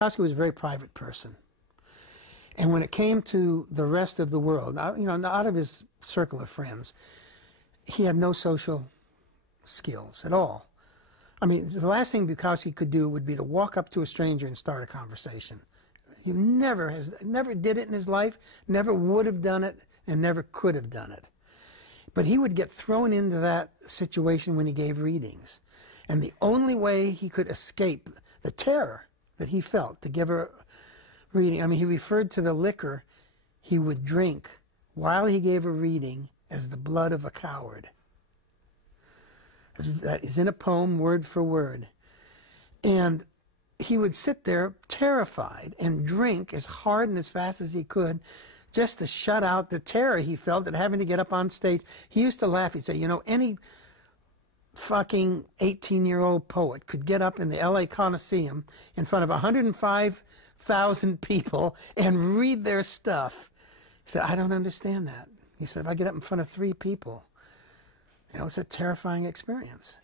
Bukowski was a very private person. And when it came to the rest of the world, out of his circle of friends, he had no social skills at all. I mean, the last thing Bukowski could do would be to walk up to a stranger and start a conversation. He never did it in his life, never would have done it, and never could have done it. But he would get thrown into that situation when he gave readings. And the only way he could escape the terror that he felt to give a reading, I mean, he referred to the liquor he would drink while he gave a reading as the blood of a coward. That is in a poem, word for word. And he would sit there terrified and drink as hard and as fast as he could just to shut out the terror he felt at having to get up on stage. He used to laugh. He'd say, you know, any fucking 18-year-old poet could get up in the LA Coliseum in front of 105,000 people and read their stuff. He said, I don't understand that. He said, if I get up in front of 3 people, you know, it's a terrifying experience.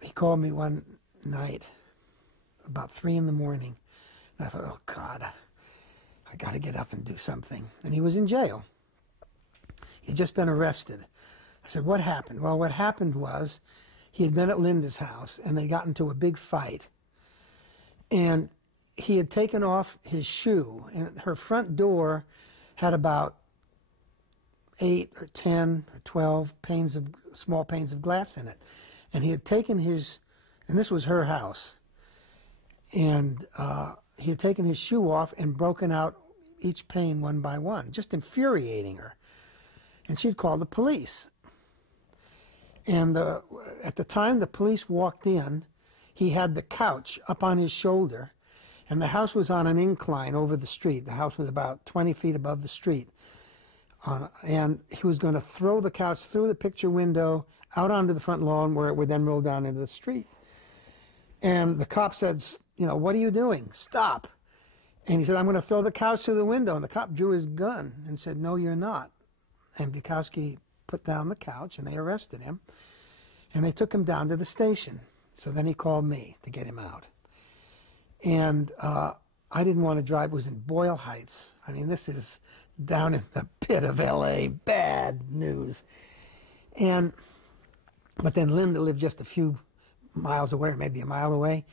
He called me one night about 3 in the morning, and I thought, oh God, I got to get up and do something. And he was in jail. He'd just been arrested. I said, what happened? Well, what happened was he had been at Linda's house, and they got into a big fight. And he had taken off his shoe, and her front door had about 8 or 10 or 12 small panes of glass in it. And he had taken his, and this was her house, and he had taken his shoe off and broken out each pane one by one, just infuriating her. And she'd called the police. And at the time the police walked in, he had the couch up on his shoulder, and the house was on an incline over the street. The house was about 20 feet above the street. And he was going to throw the couch through the picture window out onto the front lawn where it would then roll down into the street. And the cop said, you know, what are you doing? Stop. And he said, I'm going to throw the couch through the window. And the cop drew his gun and said, no, you're not. And Bukowski put down the couch, and they arrested him. And they took him down to the station. So then he called me to get him out. And I didn't want to drive. It was in Boyle Heights. I mean, this is down in the pit of L.A., bad news. But then Linda lived just a few miles away, or maybe a mile away.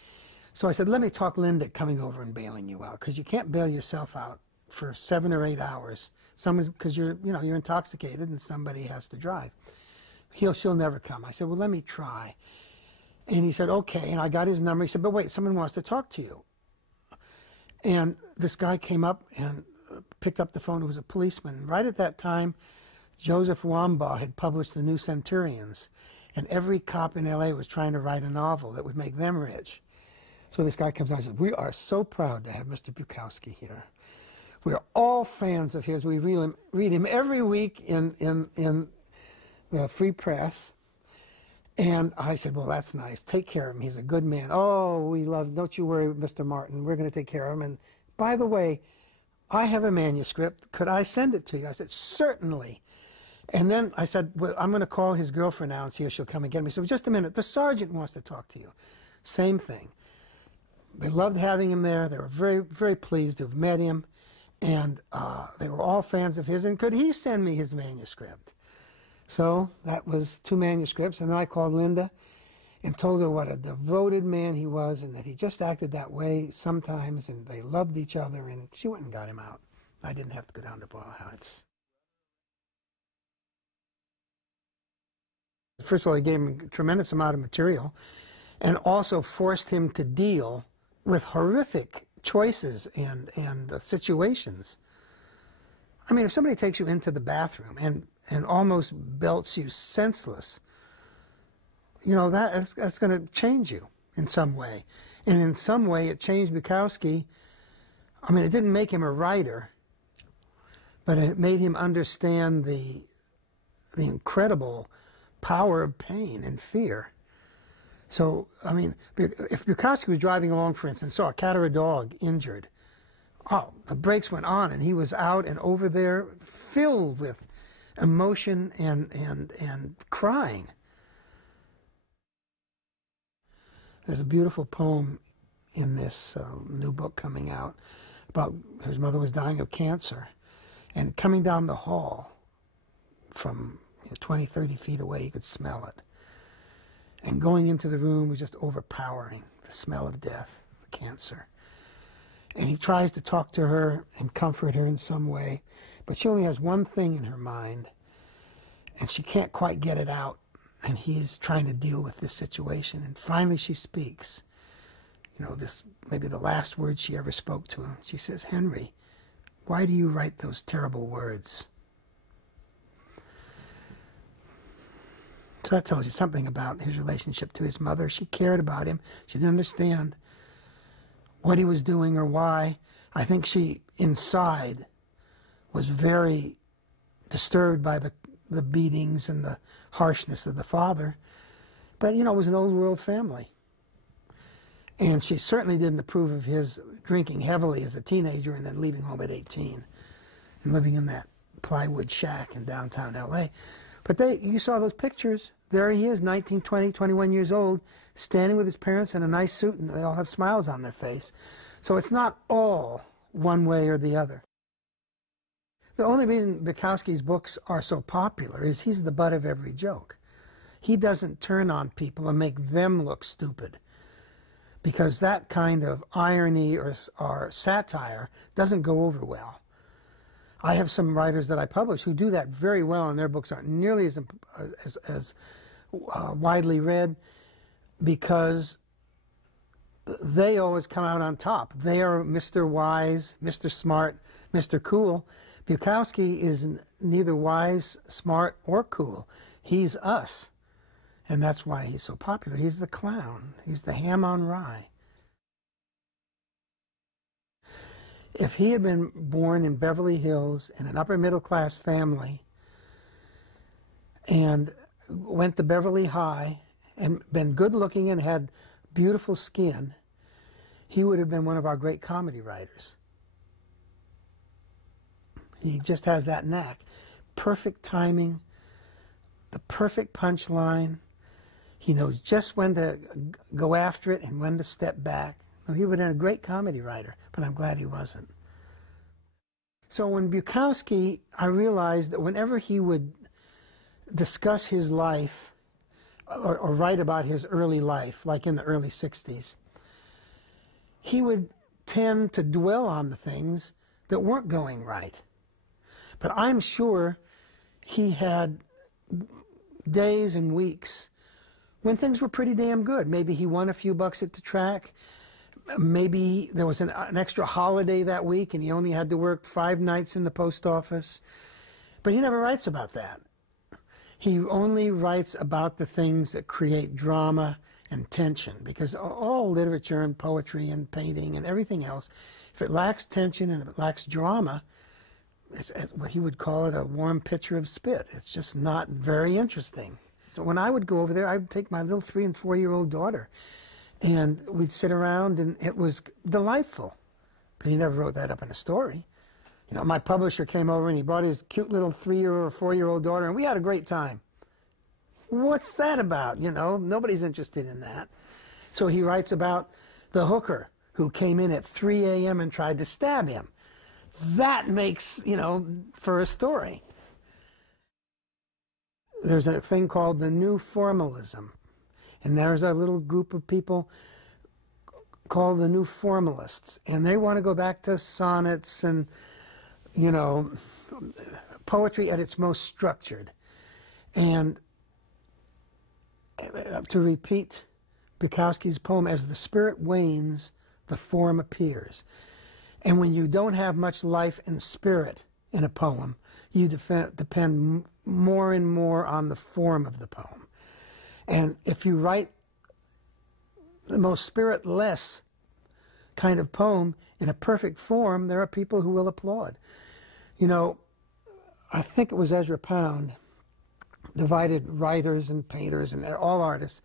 So I said, let me talk Linda coming over and bailing you out, because you can't bail yourself out for 7 or 8 hours. Because you're intoxicated and somebody has to drive. She'll never come. I said, well, let me try. And he said, okay. And I got his number. He said, but wait, someone wants to talk to you. And this guy came up and picked up the phone. It was a policeman. Right at that time, Joseph Wambaugh had published The New Centurions, and every cop in L.A. was trying to write a novel that would make them rich. So this guy comes on and says, we are so proud to have Mr. Bukowski here. We're all fans of his. We read him every week in the Free Press. And I said, well, that's nice. Take care of him. He's a good man. Oh, we love, don't you worry, Mr. Martin. We're going to take care of him. And by the way, I have a manuscript. Could I send it to you? I said, certainly. And then I said, well, I'm going to call his girlfriend now and see if she'll come and get me. So just a minute. The sergeant wants to talk to you. Same thing. They loved having him there. They were very, very pleased to have met him. And they were all fans of his. And could he send me his manuscript? So that was 2 manuscripts. And then I called Linda and told her what a devoted man he was, and that he just acted that way sometimes, and they loved each other, and she went and got him out. I didn't have to go down to Boyle Heights. First of all, he gave him a tremendous amount of material and also forced him to deal with horrific choices and situations. I mean, if somebody takes you into the bathroom and almost belts you senseless, you know, that's going to change you in some way. And in some way, it changed Bukowski. I mean, it didn't make him a writer, but it made him understand the incredible power of pain and fear. So, I mean, if Bukowski was driving along, for instance, saw a cat or a dog injured, oh, the brakes went on, and he was out and over there filled with emotion and crying. There's a beautiful poem in this new book coming out about his mother was dying of cancer. And coming down the hall from 20, 30 feet away, you could smell it. And going into the room was just overpowering, the smell of death, the cancer. And he tries to talk to her and comfort her in some way, but she only has one thing in her mind, and she can't quite get it out. And he's trying to deal with this situation. And finally she speaks. This maybe the last words she ever spoke to him. She says, "Henry, why do you write those terrible words?" So that tells you something about his relationship to his mother. She cared about him. She didn't understand what he was doing or why. I think she, inside, was very disturbed by the beatings and the harshness of the father. But, it was an old world family. And she certainly didn't approve of his drinking heavily as a teenager and then leaving home at 18 and living in that plywood shack in downtown L.A. But you saw those pictures. There he is, 19, 20, 21 years old, standing with his parents in a nice suit, and they all have smiles on their face. So it's not all one way or the other. The only reason Bukowski's books are so popular is he's the butt of every joke. He doesn't turn on people and make them look stupid, because that kind of irony or satire doesn't go over well. I have some writers that I publish who do that very well, and their books aren't nearly as widely read, because they always come out on top. They are Mr. Wise, Mr. Smart, Mr. Cool. Bukowski is neither wise, smart, or cool. He's us. And that's why he's so popular. He's the clown. He's the ham on rye. If he had been born in Beverly Hills in an upper middle class family and went to Beverly High and been good looking and had beautiful skin, he would have been one of our great comedy writers. He just has that knack. Perfect timing, the perfect punchline. He knows just when to go after it and when to step back. He would have been a great comedy writer, but I'm glad he wasn't. So when Bukowski, I realized that whenever he would discuss his life or write about his early life, like in the early 60s, he would tend to dwell on the things that weren't going right. But I'm sure he had days and weeks when things were pretty damn good. Maybe he won a few bucks at the track. Maybe there was an extra holiday that week and he only had to work 5 nights in the post office. But he never writes about that. He only writes about the things that create drama and tension, because all literature and poetry and painting and everything else, if it lacks tension and if it lacks drama, it's what he would call it a warm pitcher of spit. It's just not very interesting. So when I would go over there, I would take my little 3- and 4-year-old daughter, and we'd sit around, and it was delightful. But he never wrote that up in a story. My publisher came over, and he brought his cute little 3- or 4-year-old daughter, and we had a great time. What's that about? Nobody's interested in that. So he writes about the hooker who came in at 3 a.m. and tried to stab him. That makes, for a story. There's a thing called the new formalism. And there's a little group of people called the new formalists. And they want to go back to sonnets and, poetry at its most structured. And to repeat Bukowski's poem, as the spirit wanes, the form appears. And when you don't have much life and spirit in a poem, you depend more and more on the form of the poem. And if you write the most spiritless kind of poem in a perfect form, there are people who will applaud. I think it was Ezra Pound divided writers and painters and all artists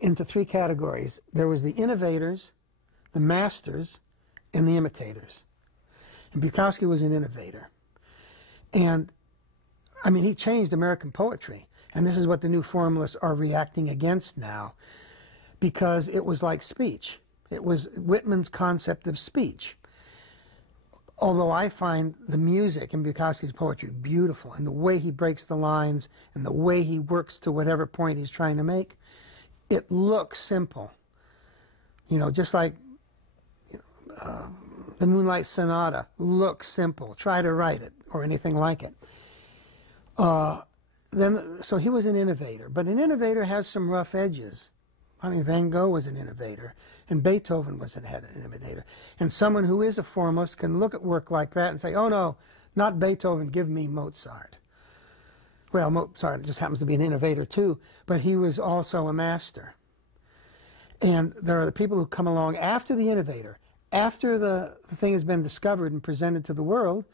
into 3 categories. There was the innovators, the masters, and the imitators. And Bukowski was an innovator. And, he changed American poetry. And this is what the new formalists are reacting against now, because it was like speech. It was Whitman's concept of speech. Although I find the music in Bukowski's poetry beautiful, and the way he breaks the lines, and the way he works to whatever point he's trying to make, it looks simple. You know, just like the Moonlight Sonata looks simple. Try to write it, or anything like it. So he was an innovator, but an innovator has some rough edges. I mean, Van Gogh was an innovator, and Beethoven was an innovator. And someone who is a formalist can look at work like that and say, oh no, not Beethoven, give me Mozart. Well, Mozart just happens to be an innovator too, but he was also a master. And there are the people who come along after the innovator, after the thing has been discovered and presented to the world,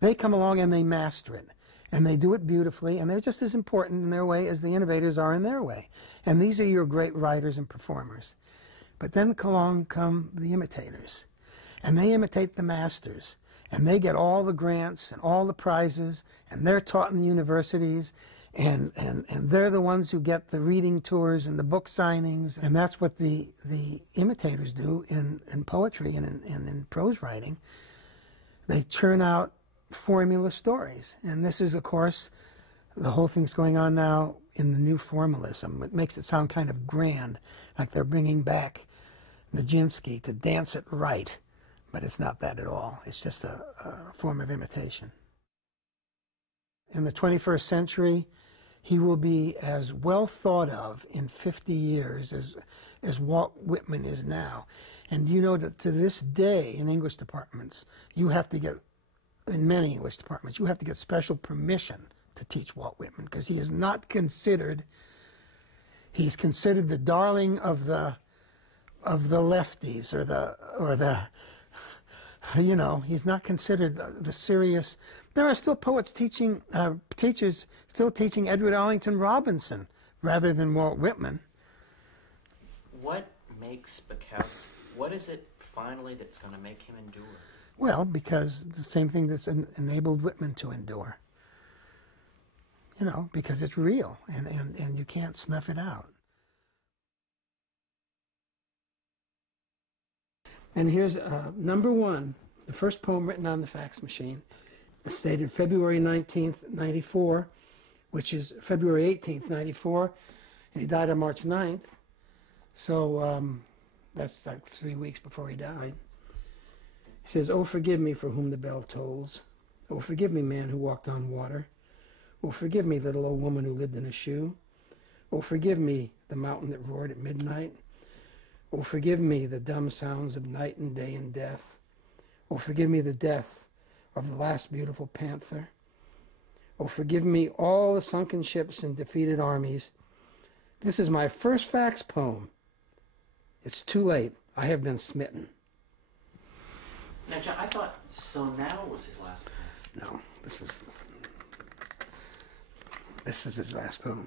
they come along and they master it. And they do it beautifully, and they're just as important in their way as the innovators are in their way. And these are your great writers and performers. But then along come the imitators, and they imitate the masters, and they get all the grants and all the prizes, and they're taught in the universities, and they're the ones who get the reading tours and the book signings, and that's what the imitators do in poetry and in prose writing. They churn out formula stories. And this is, of course, the whole thing's going on now in the new formalism. It makes it sound kind of grand, like they're bringing back Nijinsky to dance it right. But it's not that at all. It's just a form of imitation. In the 21st century, he will be as well thought of in 50 years as Walt Whitman is now. And you know that to this day in English departments, you have to get in many English departments, you have to get special permission to teach Walt Whitman, because he is not considered, he's considered the darling of the lefties, or the you know, he's not considered the serious. There are still poets teaching, teachers still teaching Edward Arlington Robinson rather than Walt Whitman. What makes Bukowski, what is it finally that's going to make him endure? Well, because the same thing that's enabled Whitman to endure. You know, because it's real, and you can't snuff it out. And here's number one, the first poem written on the fax machine. It's dated February 19th, 94, which is February 18th, 94, and he died on March 9th. So that's like 3 weeks before he died. He says, "Oh, forgive me for whom the bell tolls. Oh, forgive me, man who walked on water. Oh, forgive me, little old woman who lived in a shoe. Oh, forgive me, the mountain that roared at midnight. Oh, forgive me, the dumb sounds of night and day and death. Oh, forgive me the death of the last beautiful panther. Oh, forgive me all the sunken ships and defeated armies. This is my first fax poem. It's too late. I have been smitten." Now, John, I thought So Now was his last poem. No, this is his last poem.